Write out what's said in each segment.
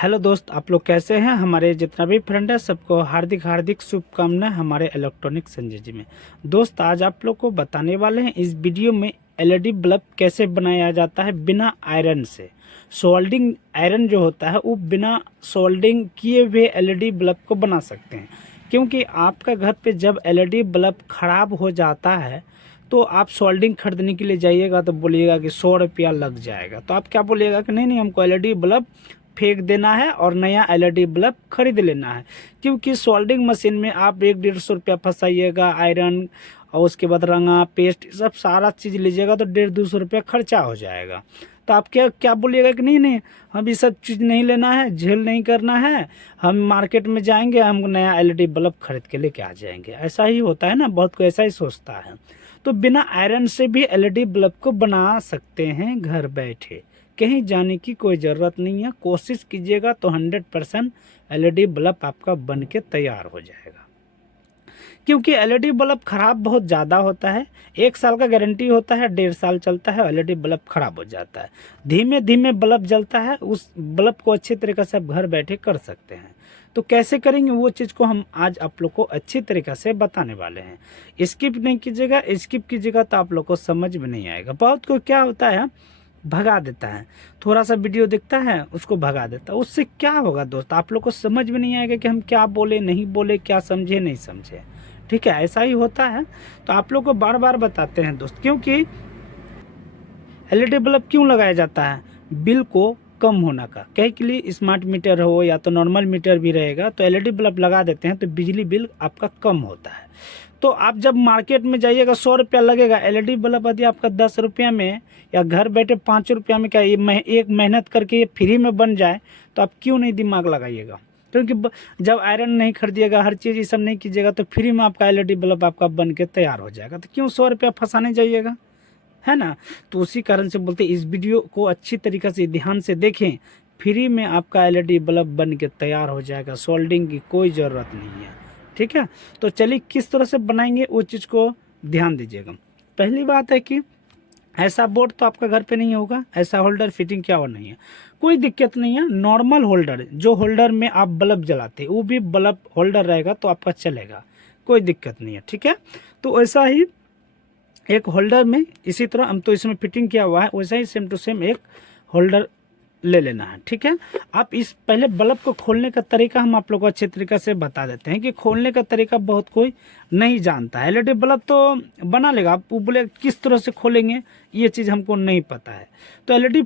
Hello दोस्त, आप लोग कैसे हैं। हमारे जितना भी फ्रेंड है सबको हार्दिक हार्दिक शुभकामनाएं हमारे इलेक्ट्रॉनिक संजय जी में। दोस्त, आज आप लोग को बताने वाले हैं इस वीडियो में एलईडी बल्ब कैसे बनाया जाता है बिना आयरन से। सोल्डिंग आयरन जो होता है वो बिना सोल्डिंग किए हुए एलईडी बल्ब को बना सकते हैं। क्योंकि आपका घर पे जब एलईडी बल्ब खराब हो जाता है तो आप सोल्डिंग खरीदने के लिए जाइएगा तो बोलिएगा कि 100 रुपया लग जाएगा। तो आप क्या बोलिएगा कि नहीं नहीं, हमको एलईडी बल्ब फेंक देना है और नया एलईडी बल्ब खरीद लेना है। क्योंकि सोल्डिंग मशीन में आप 100-150 रुपया फंसाइएगा, आयरन और उसके बाद रंगा पेस्ट सब सारा चीज़ लीजिएगा तो 150-200 रुपया खर्चा हो जाएगा। तो आप क्या क्या बोलिएगा कि नहीं नहीं, हम ये सब चीज़ नहीं लेना है, झेल नहीं करना है, हम मार्केट में जाएंगे, हम नया एलईडी बल्ब खरीद के लेके आ जाएंगे। ऐसा ही होता है ना, बहुत कोई ऐसा ही सोचता है। तो बिना आयरन से भी एलईडी बल्ब को बना सकते हैं घर बैठे, कहीं जाने की कोई ज़रूरत नहीं है। कोशिश कीजिएगा तो 100% एलईडी बल्ब आपका बन के तैयार हो जाएगा। क्योंकि एलईडी बल्ब ख़राब बहुत ज़्यादा होता है, 1 साल का गारंटी होता है, 1.5 साल चलता है, एलईडी बल्ब ख़राब हो जाता है। धीमे धीमे बल्ब जलता है, उस बल्ब को अच्छी तरीके से आप घर बैठे कर सकते हैं। तो कैसे करेंगे वो चीज़ को हम आज आप लोग को अच्छी तरीक़े से बताने वाले हैं। स्किप नहीं कीजिएगा, स्किप कीजिएगा तो आप लोग को समझ में नहीं आएगा। बहुत को क्या होता है, भगा देता है, थोड़ा सा वीडियो देखता है उसको भगा देता है। उससे क्या होगा दोस्त, आप लोग को समझ में नहीं आएगा कि हम क्या बोले नहीं बोले, क्या समझे नहीं समझे। ठीक है, ऐसा ही होता है। तो आप लोग को बार बार बताते हैं दोस्त, क्योंकि एलईडी बल्ब क्यों लगाया जाता है, बिल को कम होना का। कहीं के लिए स्मार्ट मीटर हो या तो नॉर्मल मीटर भी रहेगा तो एलईडी बल्ब लगा देते हैं तो बिजली बिल आपका कम होता है। तो आप जब मार्केट में जाइएगा 100 रुपया लगेगा, एलईडी बल्ब यदि आपका 10 रुपया में या घर बैठे 5 रुपया में क्या एक मेहनत करके ये फ्री में बन जाए तो आप क्यों नहीं दिमाग लगाइएगा। क्योंकि जब आयरन नहीं खरीदिएगा, हर चीज़ ये सब नहीं कीजिएगा तो फ्री में आपका एलईडी बल्ब आपका बन के तैयार हो जाएगा। तो क्यों 100 रुपया फंसाने जाइएगा, है ना। तो उसी कारण से बोलते हैं इस वीडियो को अच्छी तरीके से ध्यान से देखें, फ्री में आपका एलईडी बल्ब बन के तैयार हो जाएगा, सोल्डिंग की कोई ज़रूरत नहीं है। ठीक है, तो चलिए किस तरह से बनाएंगे वो चीज़ को ध्यान दीजिएगा। पहली बात है कि ऐसा बोर्ड तो आपका घर पे नहीं होगा, ऐसा होल्डर फिटिंग क्या और नहीं है, कोई दिक्कत नहीं है। नॉर्मल होल्डर, जो होल्डर में आप बल्ब जलाते वो भी बल्ब होल्डर रहेगा तो आपका चलेगा, कोई दिक्कत नहीं है। ठीक है, तो ऐसा ही एक होल्डर में इसी तरह हम तो इसमें फिटिंग किया हुआ है, वैसा ही सेम टू सेम एक होल्डर ले लेना है। ठीक है, आप इस पहले बल्ब को खोलने का तरीका हम आप लोग को अच्छे तरीके से बता देते हैं कि खोलने का तरीका बहुत कोई नहीं जानता है। एलईडी बल्ब तो बना लेगा, आप बोले किस तरह से खोलेंगे ये चीज़ हमको नहीं पता है। तो एलईडी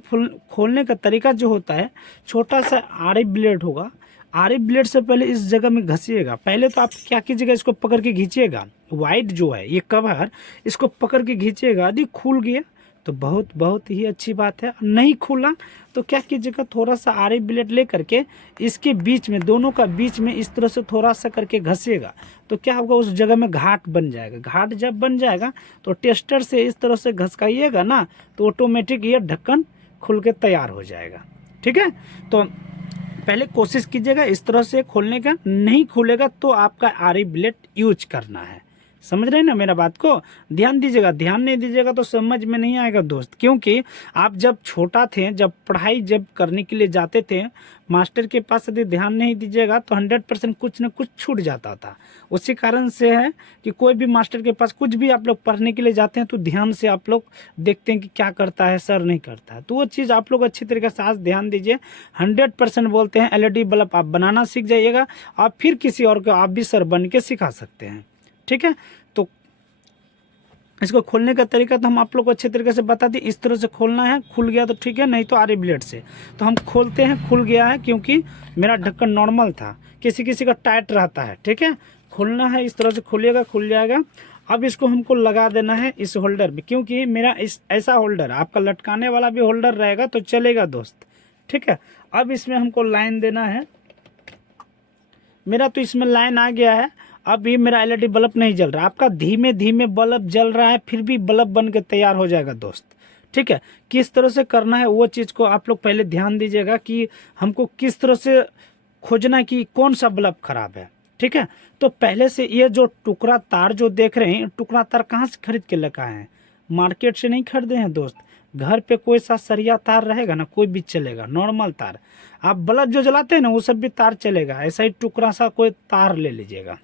खोलने का तरीका जो होता है, छोटा सा आरी ब्लेड होगा, आरी ब्लेड से पहले इस जगह में घसीएगा। पहले तो आप क्या कीजिएगा, इसको पकड़ के खींचिएगा, वाइट जो है ये कवर, इसको पकड़ के खींचिएगा। यदि खुल गया तो बहुत बहुत ही अच्छी बात है, नहीं खुला तो क्या कीजिएगा, थोड़ा सा आरी ब्लेड ले करके इसके बीच में, दोनों का बीच में इस तरह से थोड़ा सा करके घसीएगा तो क्या होगा, उस जगह में घाट बन जाएगा। घाट जब बन जाएगा तो टेस्टर से इस तरह से घसकाइएगा ना तो ऑटोमेटिक ये ढक्कन खुल के तैयार हो जाएगा। ठीक है, तो पहले कोशिश कीजिएगा इस तरह से खोलने का, नहीं खुलेगा तो आपका आरी ब्लेड यूज करना है। समझ रहे हैं ना मेरा बात को, ध्यान दीजिएगा। ध्यान नहीं दीजिएगा तो समझ में नहीं आएगा दोस्त। क्योंकि आप जब छोटा थे, जब पढ़ाई जब करने के लिए जाते थे मास्टर के पास, यदि ध्यान नहीं दीजिएगा तो 100% कुछ न कुछ छूट जाता था। उसी कारण से है कि कोई भी मास्टर के पास कुछ भी आप लोग पढ़ने के लिए जाते हैं तो ध्यान से आप लोग देखते हैं कि क्या करता है सर, नहीं करता है। तो वो चीज़ आप लोग अच्छी तरीके से आज ध्यान दीजिए। 100% बोलते हैं एलईडी बल्ब आप बनाना सीख जाइएगा, आप फिर किसी और को आप भी सर बन के सिखा सकते हैं। ठीक है, तो इसको खोलने का तरीका तो हम आप लोग को अच्छे तरीके से बता दें। इस तरह से खोलना है, खुल गया तो ठीक है, नहीं तो आरी ब्लेड से तो हम खोलते हैं। खुल गया है क्योंकि मेरा ढक्कन नॉर्मल था, किसी किसी का टाइट रहता है। ठीक है, खोलना है, इस तरह से खोलिएगा, खुल जाएगा। अब इसको हमको लगा देना है इस होल्डर में, क्योंकि मेरा इस ऐसा होल्डर, आपका लटकाने वाला भी होल्डर रहेगा तो चलेगा दोस्त। ठीक है, अब इसमें हमको लाइन देना है। मेरा तो इसमें लाइन आ गया है। अब ये मेरा एलईडी बल्ब नहीं जल रहा, आपका धीमे धीमे बल्ब जल रहा है, फिर भी बल्ब बन के तैयार हो जाएगा दोस्त। ठीक है, किस तरह से करना है वो चीज़ को आप लोग पहले ध्यान दीजिएगा कि हमको किस तरह से खोजना कि कौन सा बल्ब खराब है। ठीक है, तो पहले से ये जो टुकड़ा तार जो देख रहे हैं, टुकड़ा तार कहाँ से खरीद के लेकर आए हैं, मार्केट से नहीं खरीदे हैं दोस्त। घर पे कोई सा सरिया तार रहेगा ना, कोई भी चलेगा, नॉर्मल तार। आप बल्ब जो जलाते हैं ना वो सब भी तार चलेगा, ऐसा ही टुकड़ा सा कोई तार ले लीजिएगा,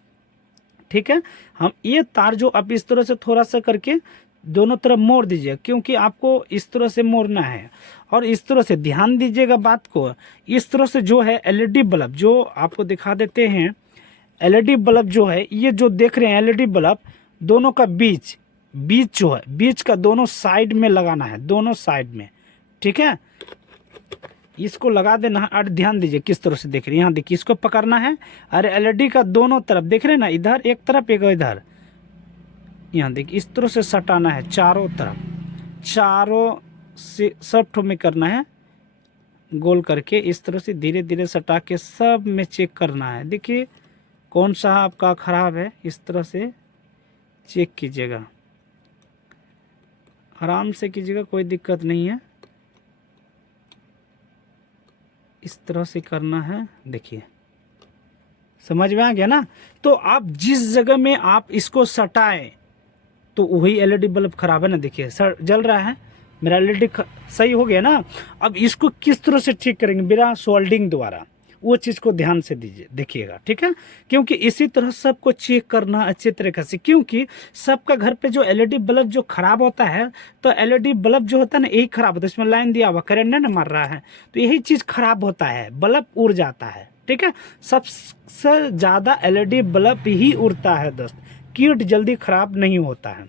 ठीक है। हम ये तार जो आप इस तरह से थोड़ा सा करके दोनों तरफ मोड़ दीजिए, क्योंकि आपको इस तरह से मोड़ना है। और इस तरह से ध्यान दीजिएगा बात को, इस तरह से जो है एलईडी बल्ब जो आपको दिखा देते हैं, एलईडी बल्ब जो है ये जो देख रहे हैं एलईडी बल्ब, दोनों का बीच जो है, बीच का दोनों साइड में लगाना है, दोनों साइड में, ठीक है। इसको लगा देना है। और ध्यान दीजिए किस तरह से देख रहे हैं, यहाँ देखिए इसको पकड़ना है। अरे एलईडी का दोनों तरफ देख रहे हैं ना, इधर एक तरफ एक इधर, यहाँ देखिए इस तरह से सटाना है चारों तरफ, चारों से सब ठो में करना है, गोल करके इस तरह से धीरे धीरे सटा के सब में चेक करना है। देखिए कौन सा आपका ख़राब है, इस तरह से चेक कीजिएगा, आराम से कीजिएगा, कोई दिक्कत नहीं है। इस तरह से करना है, देखिए समझ में आ गया ना। तो आप जिस जगह में आप इसको सटाएं तो वही एलईडी बल्ब खराब है ना, देखिए सर जल रहा है, मेरा एलईडी सही हो गया ना। अब इसको किस तरह से ठीक करेंगे, बिना सोल्डिंग द्वारा, वो चीज़ को ध्यान से दीजिए, देखिएगा, ठीक है। क्योंकि इसी तरह सबको चेक करना अच्छे तरीके से, क्योंकि सबका घर पे जो एलईडी बल्ब जो खराब होता है, तो एलईडी बल्ब जो होता है ना यही खराब होता है, इसमें लाइन दिया हुआ करंट नहीं ना मार रहा है, तो यही चीज़ खराब होता है, बल्ब उड़ जाता है, ठीक है। सबसे ज़्यादा एलईडी बल्ब ही उड़ता है दोस्त, किट जल्दी खराब नहीं होता है।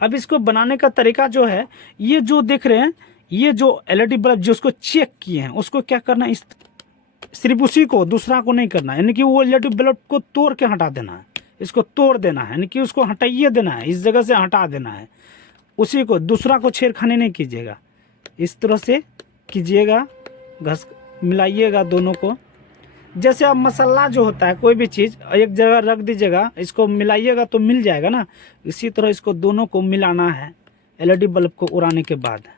अब इसको बनाने का तरीका जो है, ये जो देख रहे हैं, ये जो एलईडी बल्ब जो उसको चेक किए हैं, उसको क्या करना है, इस सिर्फ उसी को, दूसरा को नहीं करना, यानी कि वो एलईडी बल्ब को तोड़ के हटा देना है, इसको तोड़ देना है, यानी कि उसको हटाइए देना है, इस जगह से हटा देना है उसी को, दूसरा को छेड़खानी नहीं कीजिएगा। इस तरह से कीजिएगा, घस मिलाइएगा दोनों को। जैसे अब मसाला जो होता है, कोई भी चीज़ एक जगह रख दीजिएगा, इसको मिलाइएगा तो मिल जाएगा ना, इसी तरह इसको दोनों को मिलाना है एलईडी बल्ब को उड़ाने के बाद।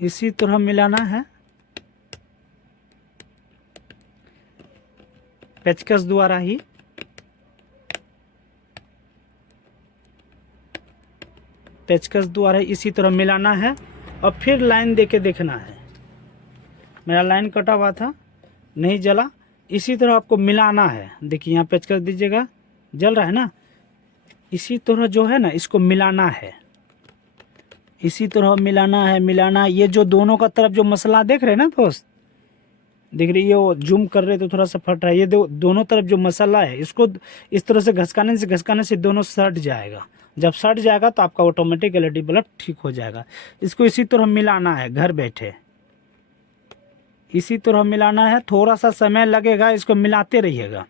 इसी तरह मिलाना है, पेचकस द्वारा ही, पेचकस द्वारा इसी तरह मिलाना है। और फिर लाइन देके देखना है, मेरा लाइन कटा हुआ था, नहीं जला, इसी तरह आपको मिलाना है। देखिए यहाँ पेचकस दीजिएगा, जल रहा है ना, इसी तरह जो है ना इसको मिलाना है, इसी तरह मिलाना है, मिलाना। ये जो दोनों का तरफ जो मसाला देख रहे हैं ना दोस्त, देख रही है, वो जूम कर रहे तो थोड़ा सा फट रहा है, ये दोनों तरफ जो मसाला है इसको इस तरह से घसकाने से दोनों सट जाएगा। जब सट जाएगा तो आपका ऑटोमेटिक एलईडी बल्ब ठीक हो जाएगा। इसको इसी तरह मिलाना है, घर बैठे इसी तरह मिलाना है, थोड़ा सा समय लगेगा, इसको मिलाते रहिएगा,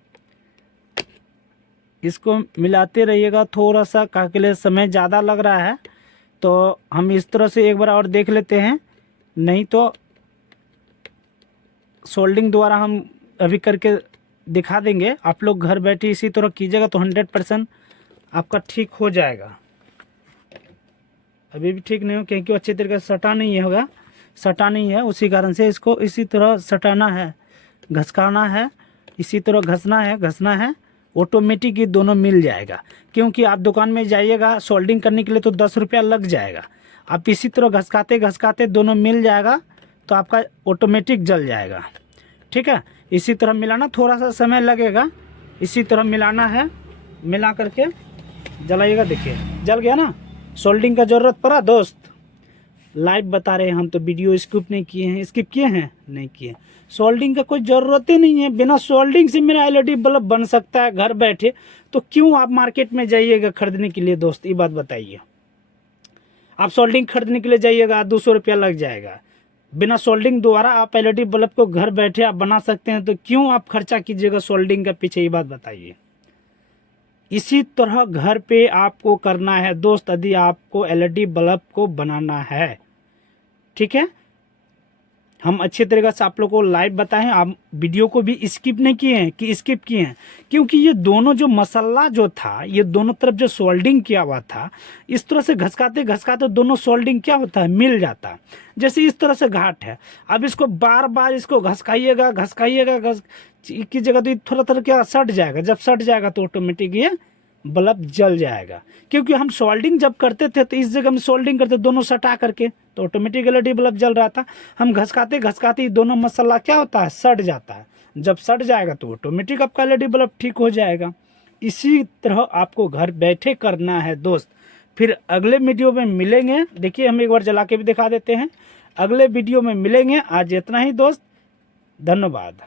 इसको मिलाते रहिएगा। थोड़ा सा के लिए समय ज़्यादा लग रहा है तो हम इस तरह से एक बार और देख लेते हैं, नहीं तो सोल्डिंग द्वारा हम अभी करके दिखा देंगे। आप लोग घर बैठे इसी तरह कीजिएगा तो 100% आपका ठीक हो जाएगा। अभी भी ठीक नहीं हो, क्योंकि अच्छे तरीके से सटा नहीं होगा, सटा नहीं है, उसी कारण से इसको इसी तरह सटाना है, घसकाना है, इसी तरह घसना है, ऑटोमेटिक ये दोनों मिल जाएगा। क्योंकि आप दुकान में जाइएगा सोल्डिंग करने के लिए तो 10 रुपया लग जाएगा, आप इसी तरह घसकाते दोनों मिल जाएगा तो आपका ऑटोमेटिक जल जाएगा, ठीक है। इसी तरह मिलाना, थोड़ा सा समय लगेगा, इसी तरह मिलाना है, मिला करके जलाइएगा। देखिए जल गया ना, सोल्डिंग का ज़रूरत पड़ा दोस्त, लाइव बता रहे हैं हम, तो वीडियो स्किप नहीं किए हैं, स्किप किए हैं नहीं किए। सोल्डिंग का कोई ज़रूरत ही नहीं है, बिना सोल्डिंग से मेरा एलईडी बल्ब बन सकता है घर बैठे, तो क्यों आप मार्केट में जाइएगा खरीदने के लिए दोस्त, ये बात बताइए। आप सोल्डिंग खरीदने के लिए जाइएगा 200 रुपया लग जाएगा, बिना सोल्डिंग द्वारा आप एलईडी बल्ब को घर बैठे आप बना सकते हैं, तो क्यों आप खर्चा कीजिएगा सोल्डिंग के पीछे, ये बात बताइए। इसी तरह घर पे आपको करना है दोस्त, यदि आपको एलईडी बल्ब को बनाना है, ठीक है। हम अच्छी तरीके से आप लोग को लाइव बताएं, आप वीडियो को भी स्किप नहीं किए हैं कि स्किप किए हैं, क्योंकि ये दोनों जो मसाला जो था, ये दोनों तरफ जो सोल्डिंग किया हुआ था, इस तरह से घसकाते घसकाते दोनों सोल्डिंग क्या होता है, मिल जाता है। जैसे इस तरह से घाट है, अब इसको बार बार इसको घसकाइएगा घसकाइएगा की जगह तो थोड़ा थोड़ा क्या सट जाएगा, जब सट जाएगा तो ऑटोमेटिक ये बल्ब जल जाएगा। क्योंकि हम सोल्डिंग जब करते थे तो इस जगह में सोल्डिंग करते दोनों सटा करके, तो ऑटोमेटिक एलईडी बल्ब जल रहा था। हम घसकाते घसकाते दोनों मसाला क्या होता है, सट जाता है। जब सट जाएगा तो ऑटोमेटिक आपका एलईडी बल्ब ठीक हो जाएगा। इसी तरह आपको घर बैठे करना है दोस्त। फिर अगले वीडियो में मिलेंगे। देखिए हम एक बार जला के भी दिखा देते हैं। अगले वीडियो में मिलेंगे। आज इतना ही दोस्त, धन्यवाद।